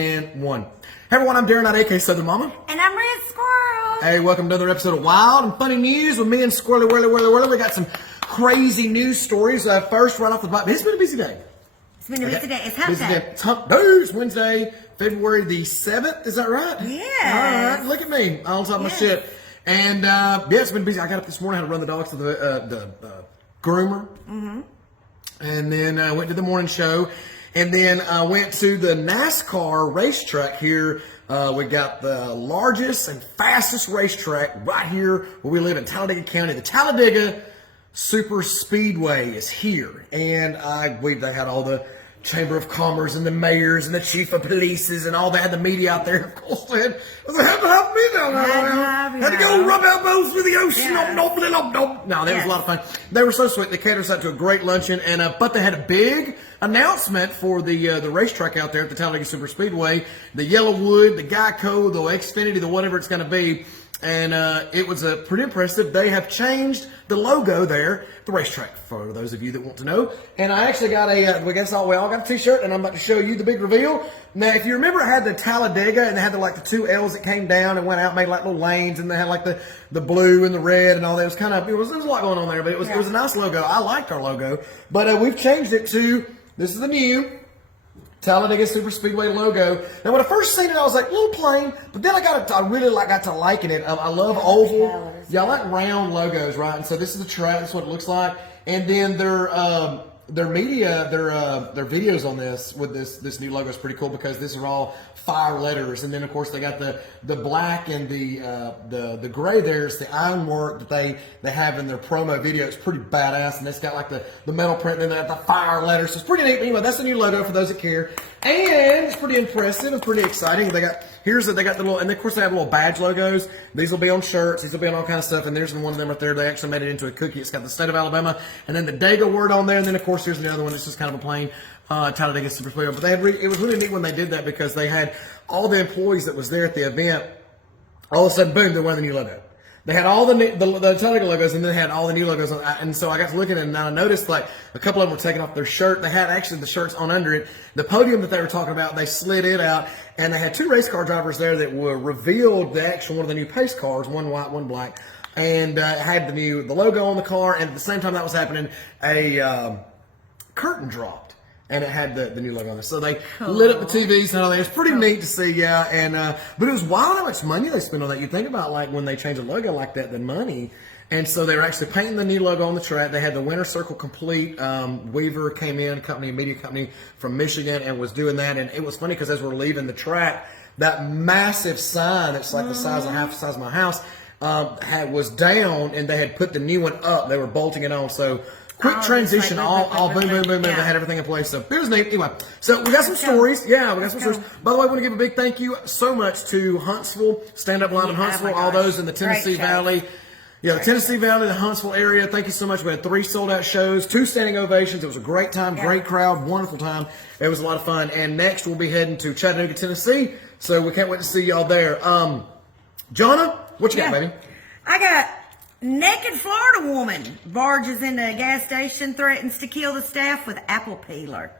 And one. Hey everyone, I'm Darren Knight, aka Southern Mama. And I'm Red Squirrel. Hey, welcome to another episode of Wild and Funny News with me and Squirrely Whirly. We got some crazy news stories. First, right off the bat, it's been a busy day. It's been a busy day. It's hump Busy day. day. It's hump day. It's Wednesday, February the 7th. Is that right? Yes. All right, look at me on top of my shit. And yeah, it's been busy. I got up this morning, had to run the dogs to the groomer. Mm-hmm. And then went to the morning show. And then I went to the NASCAR racetrack here. We got the largest and fastest racetrack right here where we live in Talladega County. The Talladega Super Speedway is here. And I believe they had all the Chamber of Commerce and the mayors and the chief of polices and all that, the media out there. Of course, they had to help me down there. Had to go rub elbows with the ocean. Yeah. No, that was a lot of fun. They were so sweet. They catered us out to a great luncheon, and but they had a big announcement for the racetrack out there at the Talladega Super Speedway. The Yellowwood, the Geico, the Xfinity, the whatever it's going to be. And it was pretty impressive. They have changed the logo there, the racetrack, for those of you that want to know. And I actually got we all got a t-shirt, and I'm about to show you the big reveal. Now, if you remember, I had the Talladega, and they had the two L's that came down and went out, made like little lanes, and they had like the blue and the red and all that. It was kind of, there was a lot going on there, but it was a nice logo. I liked our logo, but we've changed it to, this is the new Talladega Super Speedway logo. Now, when I first seen it, I was like, a little plain, but then I really got to liking it. I love oval. Yeah, I like round logos, right? And so this is the track. That's what it looks like. And then their media, their videos on this with this new logo is pretty cool because these are all fire letters. And then of course they got the black and the gray. There's the ironwork that they have in their promo video. It's pretty badass, and it's got like the metal print and then the fire letters. So it's pretty neat. Anyway, that's the new logo for those that care, and it's pretty impressive and pretty exciting. They got the little, and of course they have little badge logos. These will be on shirts. These will be on all kinds of stuff. And there's one of them right there. They actually made it into a cookie. It's got the state of Alabama and then the Dega word on there. And then of course here's the other one. It's just kind of a plain Talladega Super Speedway. But it was really neat when they did that because they had all the employees that was there at the event. All of a sudden, boom, they're wearing the new logo. They had all the Talladega logos, and then they had all the new logos on. And so I got to looking at it, and I noticed like a couple of them were taking off their shirt. They had actually the shirts on under it. The podium that they were talking about, they slid it out, and they had two race car drivers there that were revealed the actual one of the new pace cars, one white, one black, and had the logo on the car. And at the same time that was happening, a curtain dropped. And it had the new logo on it. So they lit up the TVs and all that. It's pretty neat to see, yeah. And but it was wild how much money they spent on that. You think about like when they change a logo like that, the money. And so they were actually painting the new logo on the track. They had the Winter Circle Complete. Weaver came in, a media company from Michigan, and was doing that. And it was funny because as we're leaving the track, that massive sign that's like the size of half the size of my house was down, and they had put the new one up. They were bolting it on. So quick transition, all boom. They had everything in place. So it was neat. Anyway, so we got some stories. Yeah, we got some stories. By the way, I want to give a big thank you so much to Huntsville, Stand Up Live in Huntsville, all those in the Tennessee Valley. Yeah, the Tennessee Valley, the Huntsville area. Thank you so much. We had 3 sold-out shows, 2 standing ovations. It was a great time, great crowd, wonderful time. It was a lot of fun. And next, we'll be heading to Chattanooga, Tennessee. So we can't wait to see y'all there. Jonna, what you got, baby? I got naked Florida woman barges into a gas station, threatens to kill the staff with apple peeler.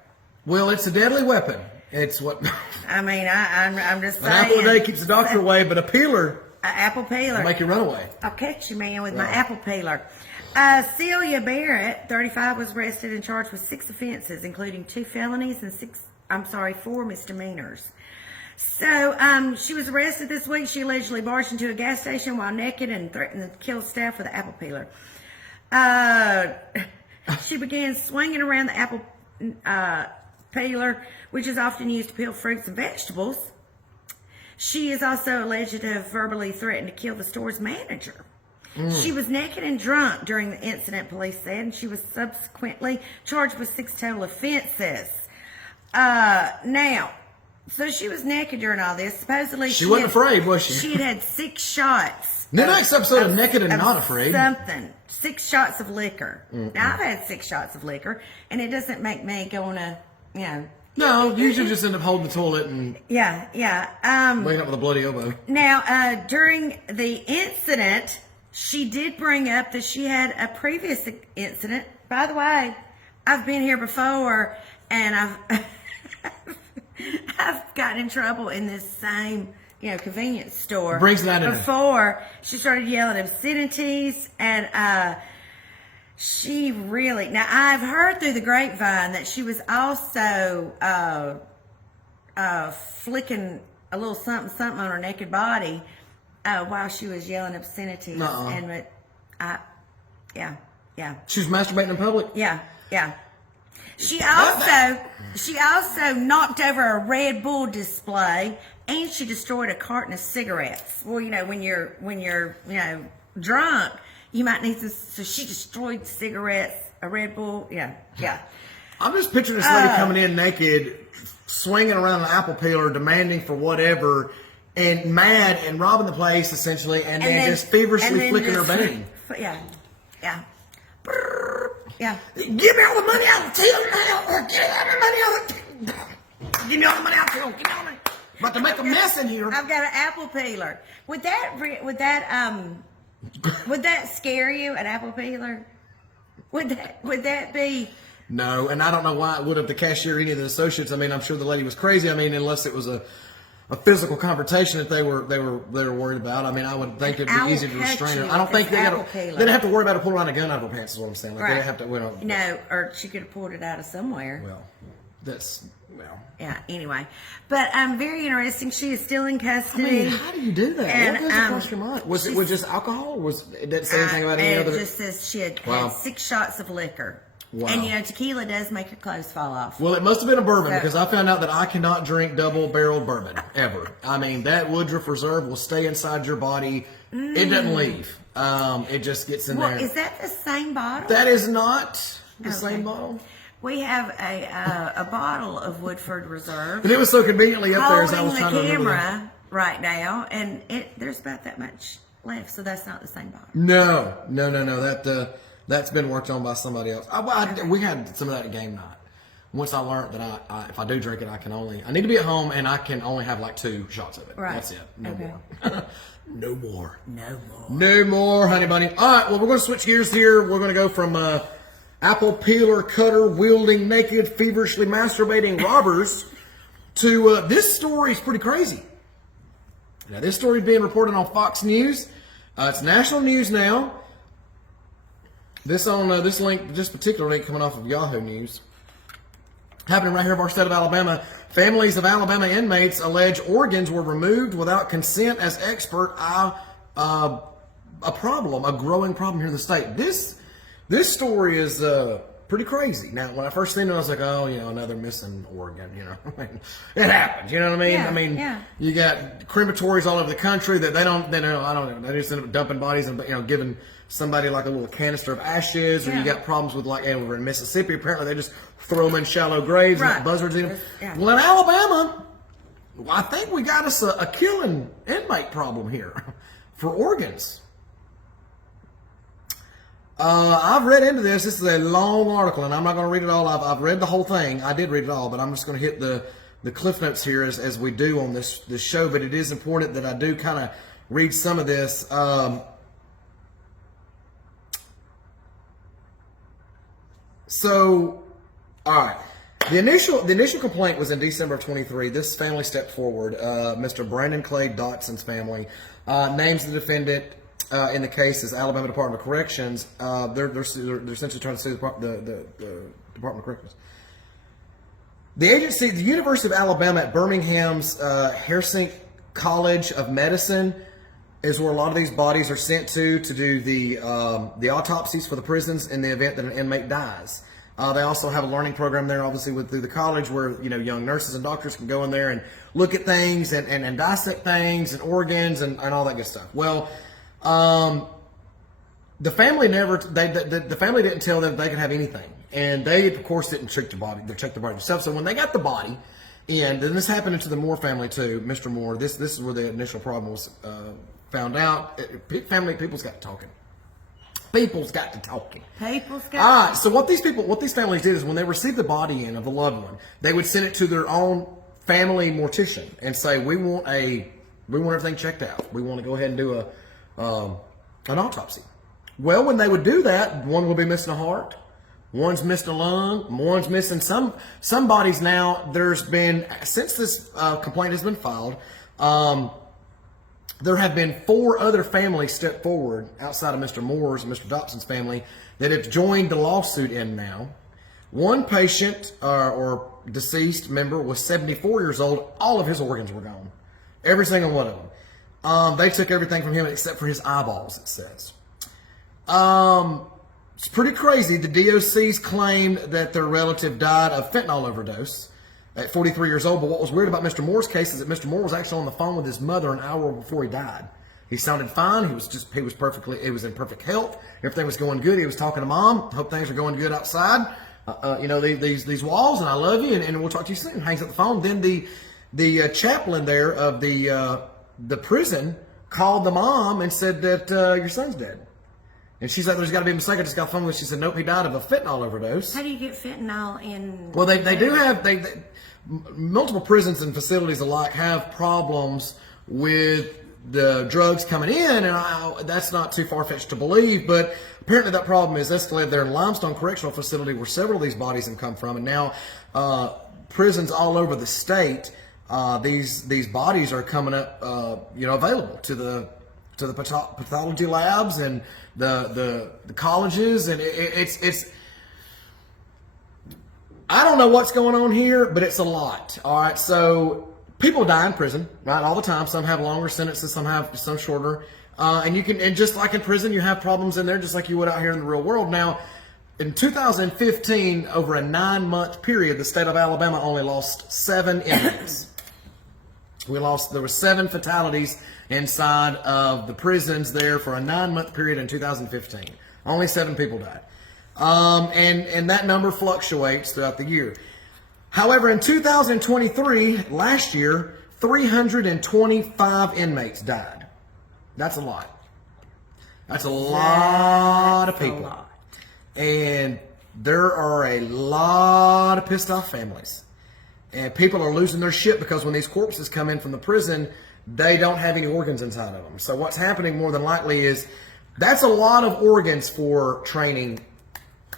Well, it's a deadly weapon. It's what... I mean, I'm just saying. An apple a day keeps the doctor away, but a peeler... An apple peeler. Will make you run away. I'll catch you, man, with my apple peeler. Celia Barrett, 35, was arrested and charged with 6 offenses, including 2 felonies and 4 misdemeanors. So she was arrested this week. She allegedly barged into a gas station while naked and threatened to kill staff with an apple peeler. She began swinging around the apple peeler, which is often used to peel fruits and vegetables. She is also alleged to have verbally threatened to kill the store's manager. She was naked and drunk during the incident, police said, and she was subsequently charged with 6 total offenses. Now, so she was naked during all this. Supposedly she wasn't afraid, was she? She had 6 shots. The next episode of Naked and Not Afraid. 6 shots of liquor. Now, I've had 6 shots of liquor, and it doesn't make me go on a, No, you usually just end up holding the toilet and waking up with a bloody elbow. Now, during the incident, she did bring up that she had a previous incident. By the way, I've been here before, and I've I've gotten in trouble in this same, convenience store. Brings that in. Before she started yelling obscenities, and she really. Now I've heard through the grapevine that she was also flicking a little something on her naked body while she was yelling obscenities, and yeah. She was masturbating in public. Yeah. She also knocked over a Red Bull display, and she destroyed a carton of cigarettes. Well, when you're drunk, you might need to. So she destroyed cigarettes, a Red Bull. Yeah. I'm just picturing this lady coming in naked, swinging around an apple peeler, demanding for whatever, and mad and robbing the place essentially, and then just feverishly flicking her bang. Yeah. Give me all the money out of the till now. Give me all the money out of the till. Give me all the money out of the till. Give me all the money. About to make a mess in here. I've got an apple peeler. Would that scare you? An apple peeler? Would that be? No, and I don't know why it would have the cashier or any of the associates. I mean, I'm sure the lady was crazy. I mean, unless it was a physical confrontation that they were worried about. I mean, I would think it'd be easy to restrain her. I don't think they'd have to worry about her pulling around a gun out of her pants. Is what I'm saying. Like, right. They have to. No, or she could have pulled it out of somewhere. Yeah. Anyway, but very interesting. She is still in custody. I mean, how do you do that? And, what goes across your mind? Was it just alcohol? Or it didn't say anything about any other? It just says she had 6 shots of liquor. Wow. And tequila does make your clothes fall off. Well, it must have been a bourbon because I found out that I cannot drink double-barreled bourbon ever. I mean, that Woodruff Reserve will stay inside your body. It doesn't leave. It just gets in there. Is that the same bottle? That is not the same bottle. We have a bottle of Woodford Reserve. And it was so conveniently up there as I was trying to remember. Holding the camera right now, and there's about that much left, so that's not the same bottle. No. That's been worked on by somebody else. We had some of that at game night. Once I learned that if I do drink it, I need to be at home and I can only have like 2 shots of it. Right. That's it. No more. No more, honey bunny. All right, well, we're going to switch gears here. We're going to go from apple peeler, cutter, wielding, naked, feverishly masturbating robbers to this story is pretty crazy. Now, this story is being reported on Fox News. It's national news now. This particular link coming off of Yahoo News. Happening right here in our state of Alabama. Families of Alabama inmates allege organs were removed without consent as expert a growing problem here in the state. This story is pretty crazy. Now, when I first seen it, I was like, another missing organ. It happens. You know what I mean? Yeah, You got crematories all over the country that they just end up dumping bodies and giving somebody like a little canister of ashes, or you got problems with over in Mississippi. Apparently, they just throw them in shallow graves and let buzzards eat them. Yeah. Well, in Alabama, I think we got us a killing inmate problem here for organs. I've read into this. This is a long article, and I'm not going to read it all. I've read the whole thing. I did read it all, but I'm just going to hit the cliff notes here as we do on this show. But it is important that I do kind of read some of this. So, all right. The initial complaint was in December of 23. This family stepped forward. Mr. Brandon Clay Dotson's family names the defendant in the case as Alabama Department of Corrections. They're essentially trying to sue the Department of Corrections. The agency, the University of Alabama at Birmingham's Hersink College of Medicine, is where a lot of these bodies are sent to do the autopsies for the prisons in the event that an inmate dies. They also have a learning program there, obviously, through the college where young nurses and doctors can go in there and look at things and dissect things and organs and all that good stuff. Well, the family the family didn't tell them they could have anything, and they of course didn't check the body. They checked the body themselves. So when they got the body, and then this happened to the Moore family too, Mr. Moore. This is where the initial problem was found out. People's got to talking. All right. So what these families did is when they received the body in of the loved one, they would send it to their own family mortician and say, we want everything checked out. We want to go ahead and do an autopsy. Well, when they would do that, one would be missing a heart, One's missed a lung. One's missing some bodies now. There's been, since this complaint has been filed, there have been 4 other families step forward outside of Mr. Moore's and Mr. Dobson's family that have joined the lawsuit in now. One patient or deceased member was 74 years old. All of his organs were gone. Every single one of them. They took everything from him except for his eyeballs, it says. It's pretty crazy. The DOC's claimed that their relative died of fentanyl overdose at 43 years old. But what was weird about Mr. Moore's case is that Mr. Moore was actually on the phone with his mother an hour before he died. He sounded fine. He was in perfect health. Everything was going good. He was talking to Mom. Hope things are going good outside. These walls, and I love you, and we'll talk to you soon. Hangs up the phone. Then the chaplain there of the prison called the mom and said that your son's dead. And she's like, there's got to be a mistake. I just got a phone with. She said, nope, he died of a fentanyl overdose. How do you get fentanyl in? Well, they do have multiple prisons and facilities alike have problems with the drugs coming in, and that's not too far-fetched to believe, but apparently that problem is escalated there in Limestone Correctional Facility, where several of these bodies have come from, and now prisons all over the state, these bodies are coming up, available to the pathology labs and the colleges, and it's I don't know what's going on here, but it's a lot. All right, so people die in prison, right, all the time. Some have longer sentences, some shorter, and just like in prison, you have problems in there, just like you would out here in the real world. Now, in 2015, over a 9-month period, the state of Alabama only lost 7 inmates. There were 7 fatalities inside of the prisons there for a 9-month period in 2015. Only 7 people died. And that number fluctuates throughout the year. However, in 2023, last year, 325 inmates died. That's a lot. That's a lot of people. And there are a lot of pissed off families. And people are losing their shit because when these corpses come in from the prison, they don't have any organs inside of them. So what's happening more than likely is that's a lot of organs for training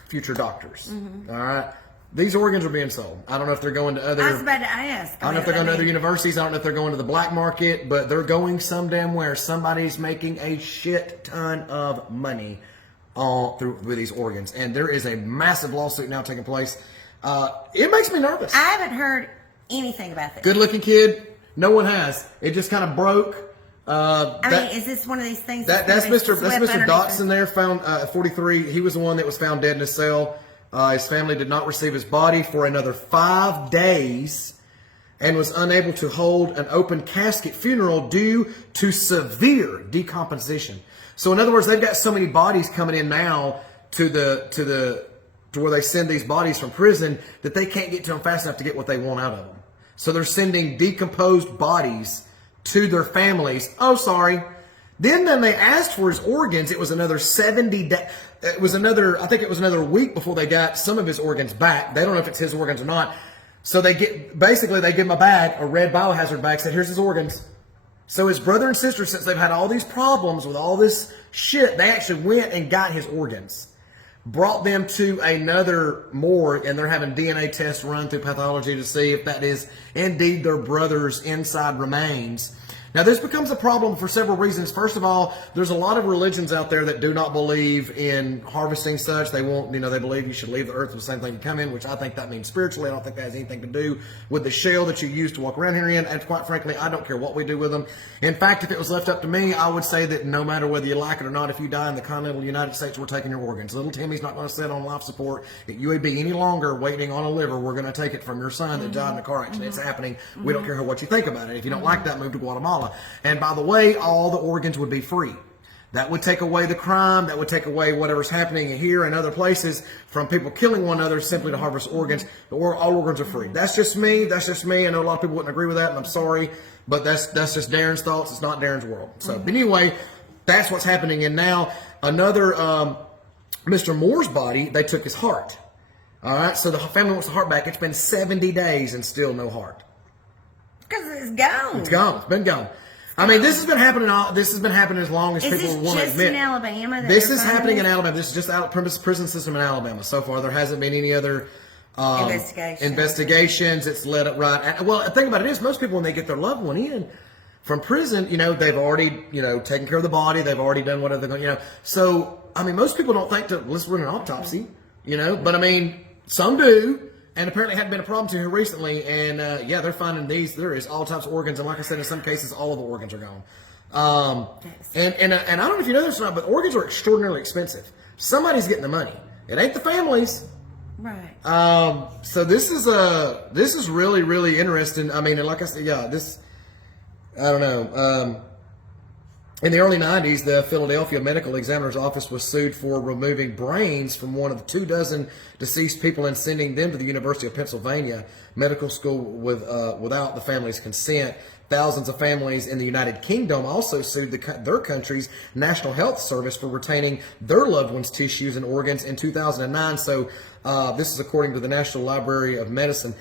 future doctors. Mm-hmm. All right. These organs are being sold. I don't know if they're going to other. I was about to ask. I don't know if they're going to other universities. I don't know if they're going to the black market, but they're going some damn where. Somebody's making a shit ton of money with these organs, and there is a massive lawsuit now taking place. It makes me nervous. I haven't heard anything about this. Good-looking kid. No one has. It just kind of broke. Is this one of these things? That's Mr. Dotson there, found 43. He was the one that was found dead in his cell. His family did not receive his body for another 5 days and was unable to hold an open casket funeral due to severe decomposition. So in other words, they've got so many bodies coming in now to where they send these bodies from prison that they can't get to them fast enough to get what they want out of them. So they're sending decomposed bodies to their families. Oh, sorry. Then they asked for his organs. It was another 70 days. I think it was another week before they got some of his organs back. They don't know if it's his organs or not. So they give him a bag, a red biohazard bag, said, here's his organs. So his brother and sister, since they've had all these problems with all this shit, they actually went and got his organs. Brought them to another morgue, and they're having DNA tests run through pathology to see if that is indeed their brother's inside remains. Now, this becomes a problem for several reasons. First of all, there's a lot of religions out there that do not believe in harvesting such. They believe you should leave the earth with the same thing you come in, which I think that means spiritually. I don't think that has anything to do with the shell that you use to walk around here in. And quite frankly, I don't care what we do with them. In fact, if it was left up to me, I would say that no matter whether you like it or not, if you die in the continental United States, we're taking your organs. Little Timmy's not going to sit on life support at UAB any longer waiting on a liver. We're going to take it from your son that died in a car accident. It's happening. We don't care what you think about it. If you don't like that, move to Guatemala. And by the way, all the organs would be free. That would take away the crime. That would take away whatever's happening here and other places from people killing one another simply to harvest organs. All organs are free. That's just me. I know a lot of people wouldn't agree with that, and I'm sorry, but that's just Darren's thoughts. It's not Darren's world. So anyway, that's what's happening. And now another Mr. Moore's body, they took his heart. All right, so the family wants the heart back. It's been 70 days and still no heart. Because it's gone. It's gone. It's been gone. I mean, this has been happening. This has been happening as long as Is people this want to just admit. in Alabama? This is happening in Alabama. This is just out prison system in Alabama so far. There hasn't been any other investigations. It's let it right. Well, the thing about it is, most people when they get their loved one in from prison, they've already taken care of the body. They've already done whatever they're going. So I mean, most people don't think to let's run an autopsy. But I mean, some do. And apparently hadn't been a problem to here recently. And they're finding there is all types of organs. And like I said, in some cases, all of the organs are gone. And I don't know if you know this or not, but organs are extraordinarily expensive. Somebody's getting the money. It ain't the families. Right. So this is really, really interesting. I mean, and like I said, I don't know. In the early 90s, the Philadelphia Medical Examiner's Office was sued for removing brains from one of the 24 deceased people and sending them to the University of Pennsylvania Medical School without the family's consent. Thousands of families in the United Kingdom also sued their country's National Health Service for retaining their loved ones' tissues and organs in 2009. So this is according to the National Library of Medicine.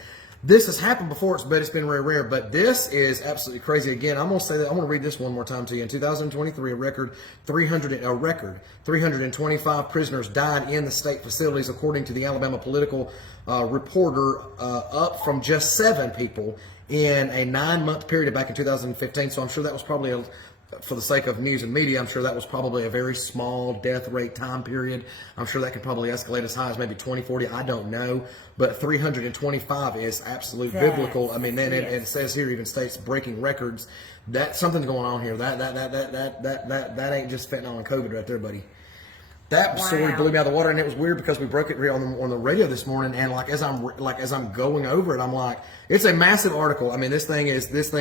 This has happened before, but it's been very rare. But this is absolutely crazy. Again, I'm going to say that. I'm going to read this one more time to you. In 2023, a record 325 prisoners died in the state facilities, according to the Alabama Political Reporter, up from just 7 people in a 9-month period back in 2015. So I'm sure that was probably for the sake of news and media, I'm sure that was probably a very small death rate time period. I'm sure that could probably escalate as high as maybe 20, 40. I don't know. But 325 is absolute biblical. I mean, and it says here, even states breaking records. That something's going on here. That ain't just fentanyl and COVID right there, buddy. That story blew me out of the water, and it was weird because we broke it on the radio this morning, and as I'm going over it, I'm like, it's a massive article. I mean, this thing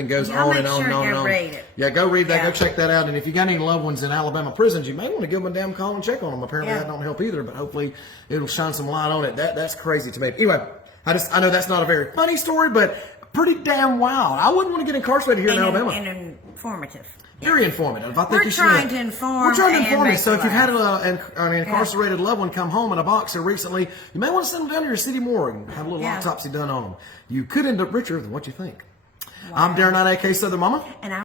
goes on and on and on and on. Read it. Yeah, go read that. Go check that out. And if you got any loved ones in Alabama prisons, you may want to give them a damn call and check on them. Apparently, that don't help either, but hopefully it'll shine some light on it. That's crazy to me. Anyway, I know that's not a very funny story, but pretty damn wild. I wouldn't want to get incarcerated here in Alabama. And informative. Very informative. I think We're trying to inform. We're trying to inform you. So if you've had an incarcerated loved one come home in a box here recently, you may want to send them down to your city morgue and have a little autopsy done on them. You could end up richer than what you think. I'm Darren Knight, aka Southern Mama. And